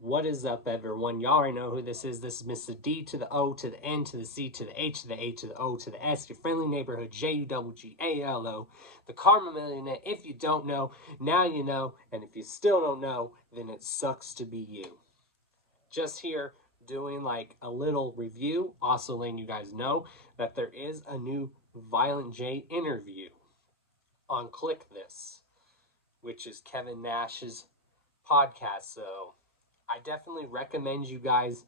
What is up, everyone? Y'all already know who this is. This is Mr. D to the O to the N to the C to the H to the A to the O to the S, your friendly neighborhood JUGGALO, the Karma Millionaire. If you don't know, now you know. And if you still don't know, then it sucks to be you. Just here doing like a little review, also letting you guys know that there is a new Violent J interview on KLIQ This, which is Kevin Nash's podcast. So I definitely recommend you guys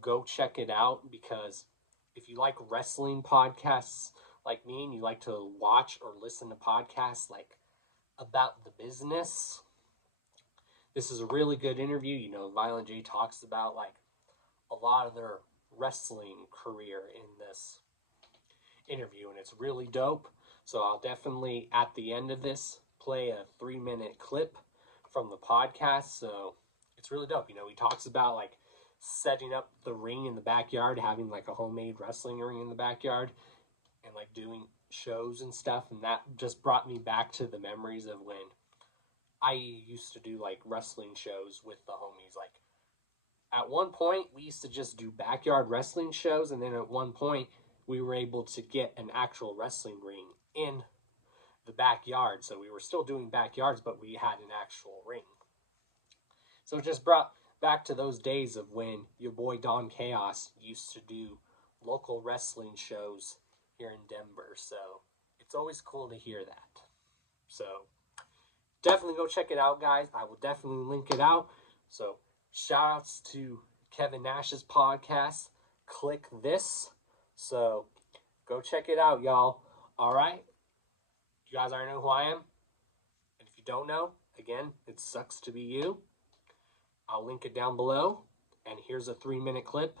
go check it out, because if you like wrestling podcasts like me and you like to watch or listen to podcasts like about the business, this is a really good interview. You know, Violent J talks about like a lot of their wrestling career in this interview, and it's really dope. So I'll definitely at the end of this play a 3-minute clip from the podcast. So it's really dope. You know, he talks about like setting up the ring in the backyard, having like a homemade wrestling ring in the backyard, and like doing shows and stuff. And that just brought me back to the memories of when I used to do like wrestling shows with the homies. Like at one point we used to just do backyard wrestling shows, and then at one point we were able to get an actual wrestling ring in the backyard. So we were still doing backyards, but we had an actual ring. So it just brought back to those days of when your boy Don Chaos used to do local wrestling shows here in Denver. So it's always cool to hear that. So definitely go check it out, guys. I will definitely link it out. So shout outs to Kevin Nash's podcast, KLIQ This. So go check it out, y'all. All right. You guys already know who I am. And if you don't know, again, it sucks to be you. I'll link it down below. And here's a 3-minute clip.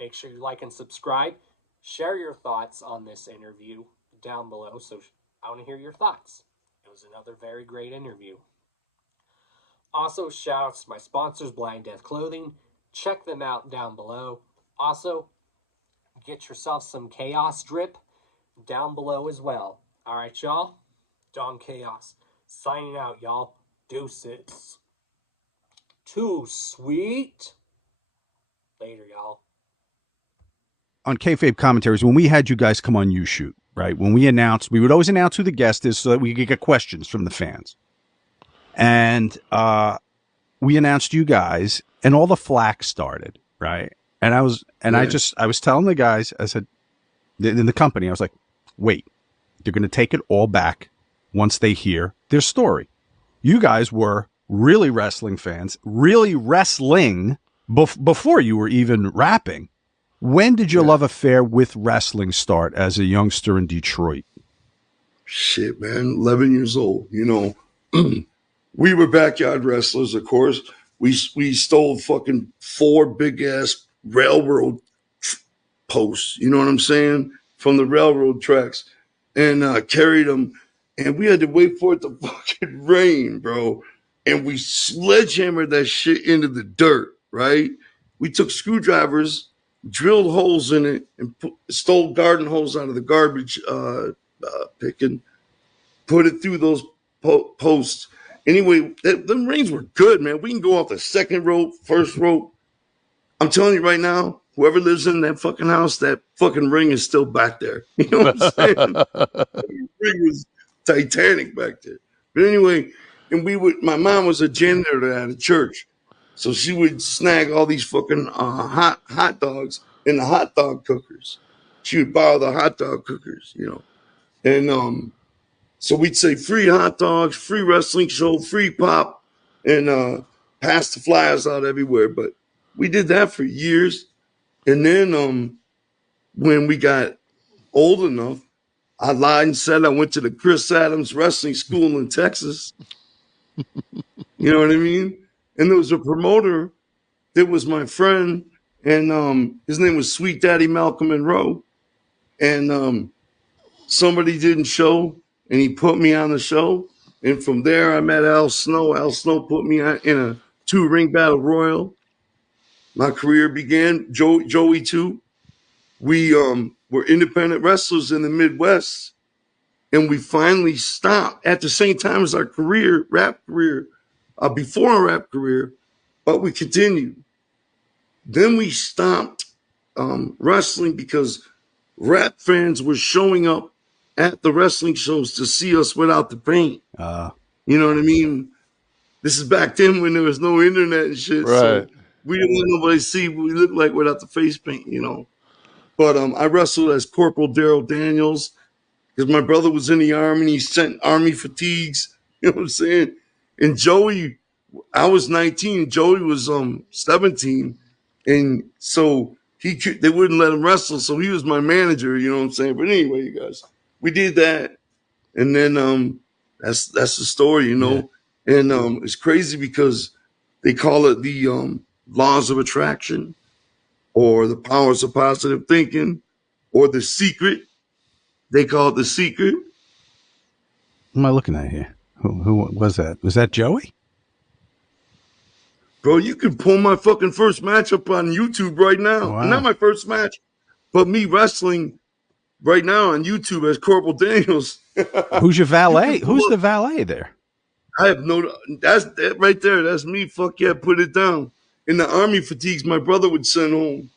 Make sure you like and subscribe. Share your thoughts on this interview down below. So I want to hear your thoughts. It was another very great interview. Also, shout outs to my sponsors, Blind Death Clothing. Check them out down below. Also, get yourself some Chaos Drip down below as well. All right, y'all. Don Chaos signing out, y'all. Deuces. Too sweet. Later, y'all. On kayfabe commentaries, when we had you guys come on You Shoot, right? When we announced, we would always announce who the guest is so that we could get questions from the fans. And we announced you guys, and all the flack started, right? And I was telling the guys, I said, in the company, I was like, wait, they're going to take it all back once they hear their story. You guys were really wrestling fans, really wrestling before you were even rapping. When did your love affair with wrestling start as a youngster in Detroit? Shit, man, 11 years old. You know, we were backyard wrestlers, of course. We stole fucking 4 big-ass railroad posts, you know what I'm saying, from the railroad tracks, and carried them. And we had to wait for it to fucking rain, bro. And we sledgehammered that shit into the dirt, right? We took screwdrivers, drilled holes in it, and stole garden hose out of the garbage picking, put it through those posts. Anyway, them rings were good, man. We can go off the second rope, first rope. I'm telling you right now, whoever lives in that fucking house, that fucking ring is still back there. You know what I'm saying? The ring was Titanic back there. But anyway, and my mom was a janitor at a church. So she would snag all these fucking hot dogs in the hot dog cookers. She would borrow the hot dog cookers, you know. And so we'd say free hot dogs, free wrestling show, free pop, and pass the flyers out everywhere. But we did that for years. And then when we got old enough, I lied and said I went to the Chris Adams Wrestling School in Texas. You know what I mean? And there was a promoter that was my friend, and his name was Sweet Daddy Malcolm Monroe. And somebody didn't show, and he put me on the show. And from there, I met Al Snow. Al Snow put me in a 2-ring battle royal. My career began. Joey too. We were independent wrestlers in the Midwest, and we finally stopped at the same time as our career, rap career. Before our rap career, but we continued. Then we stopped wrestling because rap fans were showing up at the wrestling shows to see us without the paint. You know what I mean? This is back then when there was no internet and shit, Right. so we didn't let nobody see what we looked like without the face paint, you know. But I wrestled as Corporal Daryl Daniels because my brother was in the army and he sent army fatigues. You know what I'm saying? And Joey, I was 19, Joey was 17, and so they wouldn't let him wrestle, so he was my manager. You know what I'm saying? But anyway, you guys, we did that, and then that's the story, you know. Yeah. And it's crazy because they call it the laws of attraction, or the powers of positive thinking, or the secret. They call it the secret. What am I looking at here? Who was that? Was that Joey? Bro, you can pull my fucking first match up on YouTube right now. Wow. Not my first match, but me wrestling right now on YouTube as Corporal Daniels. Who's your valet? Who's the valet there? I have that right there. That's me. Fuck yeah, put it down. In the army fatigues my brother would send home.